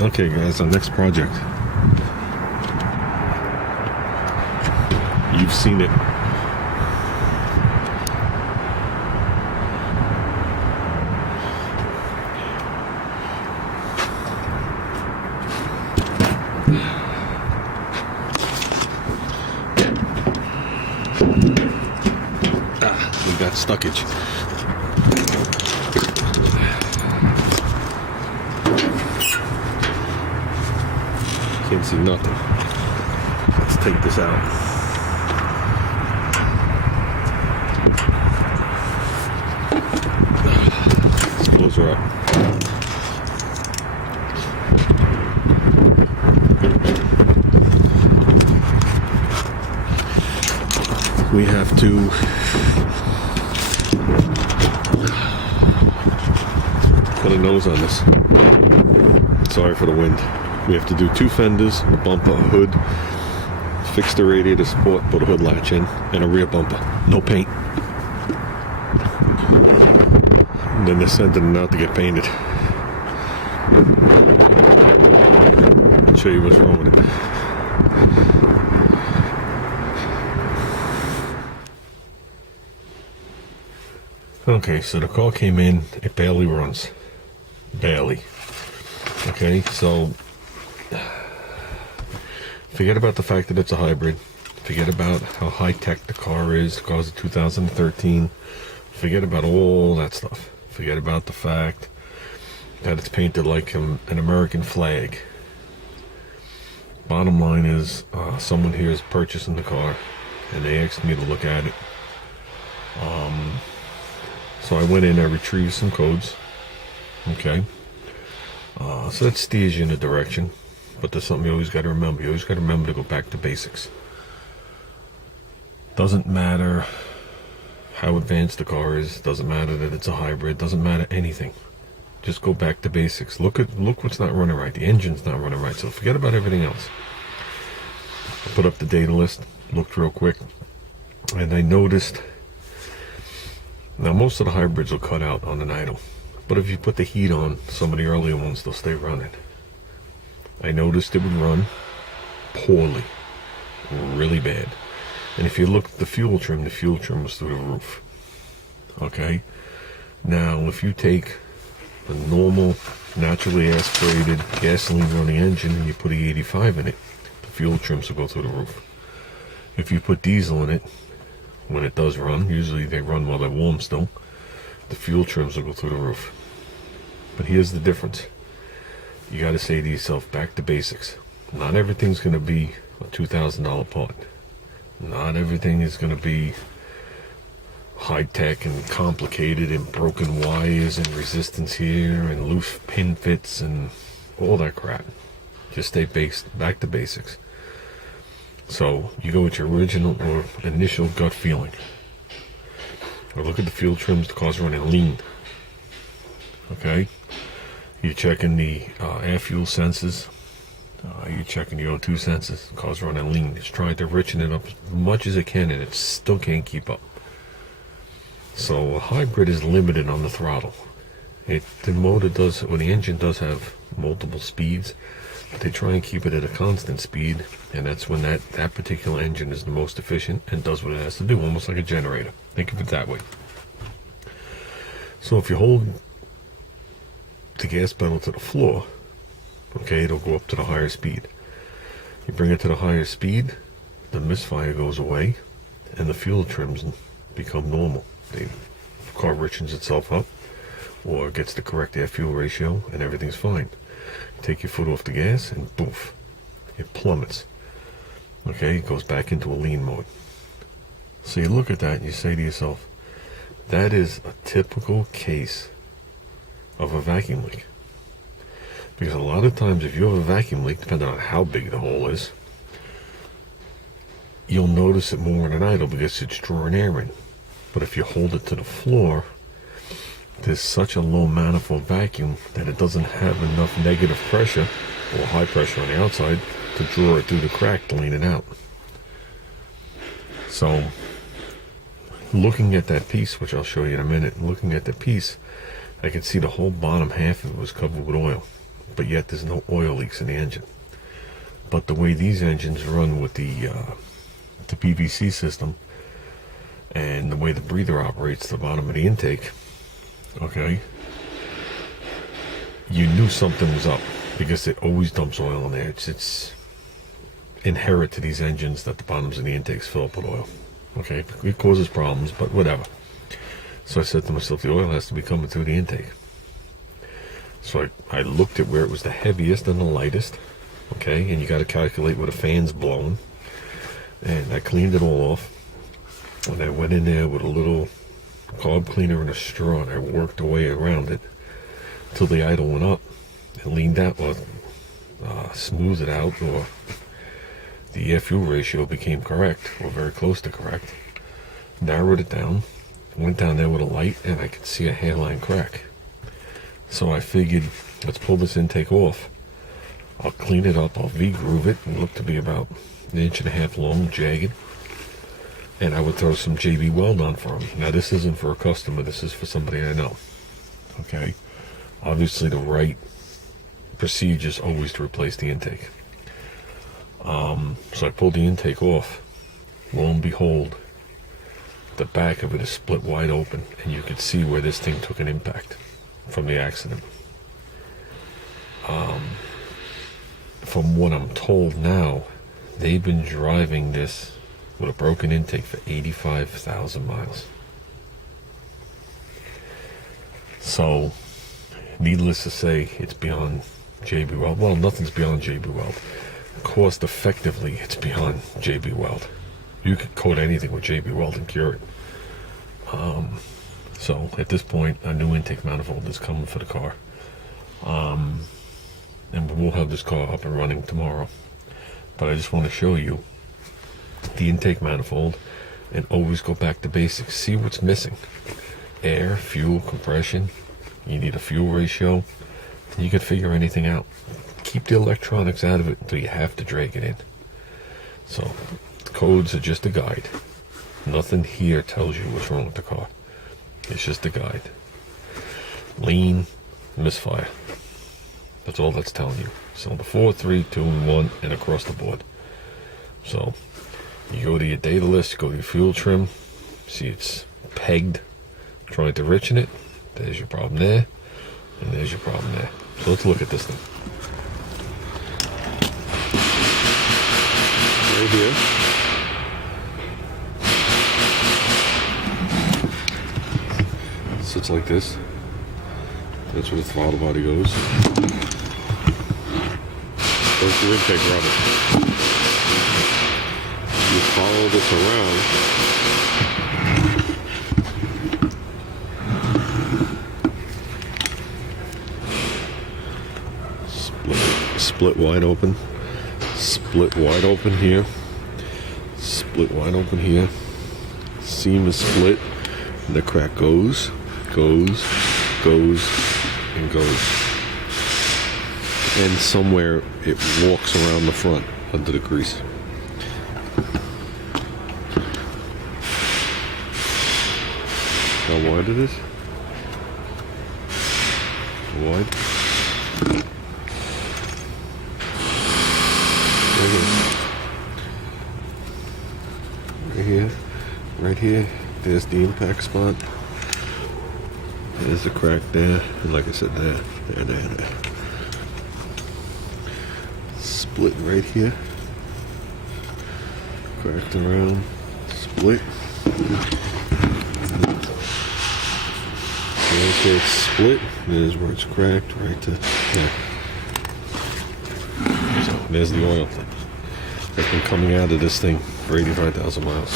Okay guys, our next project. You've seen it. We got stuckage. Can't see nothing. Let's take this out. Let's close her up. We have to put a nose on this. Sorry for the wind. We have to do 2 fenders, a bumper, a hood, fix the radiator support, put a hood latch in, and a rear bumper. No paint. And then they're sending it out to get painted. I'll show you what's wrong with it. Okay, so the car came in, it barely runs. Barely. Okay, so forget about the fact that it's a hybrid. Forget about how high-tech the car is. The car's a 2013. Forget about all that stuff. Forget about the fact that it's painted like an American flag. Bottom line is, someone here is purchasing the car, and they asked me to look at it. So I went in, I retrieved some codes. Okay. So that steers you in a direction. But there's something you always got to remember. You always got to remember to go back to basics. Doesn't matter how advanced the car is. Doesn't matter that it's a hybrid. Doesn't matter anything. Just go back to basics. Look what's not running right. The engine's not running right. So forget about everything else. I put up the data list. Looked real quick. And I noticed. Now most of the hybrids will cut out on an idle. But if you put the heat on, some of the earlier ones, they'll stay running. I noticed it would run poorly, really bad. And if you look at the fuel trim was through the roof. Okay? Now, if you take a normal, naturally aspirated, gasoline-running engine and you put E85 in it, the fuel trims will go through the roof. If you put diesel in it, when it does run, usually they run while they're warm still, the fuel trims will go through the roof. But here's the difference. You got to say to yourself, back to basics. Not everything's going to be a $2,000 part. Not everything is going to be high-tech and complicated and broken wires and resistance here and loose pin fits and all that crap. Just stay back to basics. So you go with your original or initial gut feeling. Or look at the fuel trims, the car's running lean. Okay? You're checking the air fuel sensors. You're checking the O2 sensors. The car's running lean. It's trying to richen it up as much as it can, and it still can't keep up. So a hybrid is limited on the throttle. The motor does, or the engine does have multiple speeds, but they try and keep it at a constant speed, and that's when that particular engine is the most efficient and does what it has to do, almost like a generator. Think of it that way. So if you hold the gas pedal to the floor, okay, it'll go up to the higher speed. You bring it to the higher speed, the misfire goes away, and the fuel trims become normal. The car richens itself up, or gets the correct air-fuel ratio, and everything's fine. Take your foot off the gas, and poof, it plummets. Okay, it goes back into a lean mode. So you look at that and you say to yourself, that is a typical case of a vacuum leak. Because a lot of times if you have a vacuum leak, depending on how big the hole is, you'll notice it more in an idle because it's drawing air in. But if you hold it to the floor, there's such a low manifold vacuum that it doesn't have enough negative pressure or high pressure on the outside to draw it through the crack to lean it out. So looking at that piece, which I'll show you in a minute, looking at the piece, I could see the whole bottom half of it was covered with oil. but yet there's no oil leaks in the engine. But the way these engines run with the PVC system and the way the breather operates the bottom of the intake, okay, you knew something was up because it always dumps oil in there. It's inherent to these engines that the bottoms of the intakes fill up with oil. Okay, it causes problems, but whatever. So I said to myself, the oil has to be coming through the intake. So I looked at where it was the heaviest and the lightest. Okay, and you got to calculate where the fan's blowing. And I cleaned it all off. And I went in there with a little carb cleaner and a straw, and I worked away around it till the idle went up and leaned out, or smoothed it out, or the air-fuel ratio became correct, or very close to correct. Narrowed it down, went down there with a light, and I could see a hairline crack. So I figured, let's pull this intake off. I'll clean it up, I'll V-groove it. It looked to be about 1.5 inches long, jagged. And I would throw some JB Weld on for him. Now this isn't for a customer, this is for somebody I know. Okay? Obviously the right procedure is always to replace the intake. So I pulled the intake off. Lo and behold, the back of it is split wide open, and you could see where this thing took an impact from the accident. From what I'm told now, they've been driving this with a broken intake for 85,000 miles. So, needless to say, it's beyond JB Weld. Well, nothing's beyond JB Weld. Cost effectively, it's beyond JB Weld. You could coat anything with JB Weld and cure it. So at this point, a new intake manifold is coming for the car. And we'll have this car up and running tomorrow. But I just want to show you the intake manifold and always go back to basics. See what's missing. Air, fuel, compression. You need a fuel ratio. And you can figure anything out. Keep the electronics out of it until you have to drag it in. So the codes are just a guide. Nothing here tells you what's wrong with the car. It's just a guide. Lean, misfire. That's all that's telling you. So the 4, 3, 2, and 1, and across the board. So you go to your data list, go to your fuel trim, see it's pegged, trying to richen it. There's your problem there, and there's your problem there. So let's look at this thing. Right here. Sits like this. That's where the throttle body goes. There's the intake rudder. You follow this around. Split wide open. Split wide open here. Split wide open here. Seam is split. And the crack goes, and goes. And somewhere it walks around the front under the grease. How wide it is? Wide? Right here. There's the impact spot. There's the crack there. And like I said, there. Split right here. Cracked around. Split. Right there it's split. There's where it's cracked. Right to there. So there's the oil thing that's been coming out of this thing for 85,000 miles.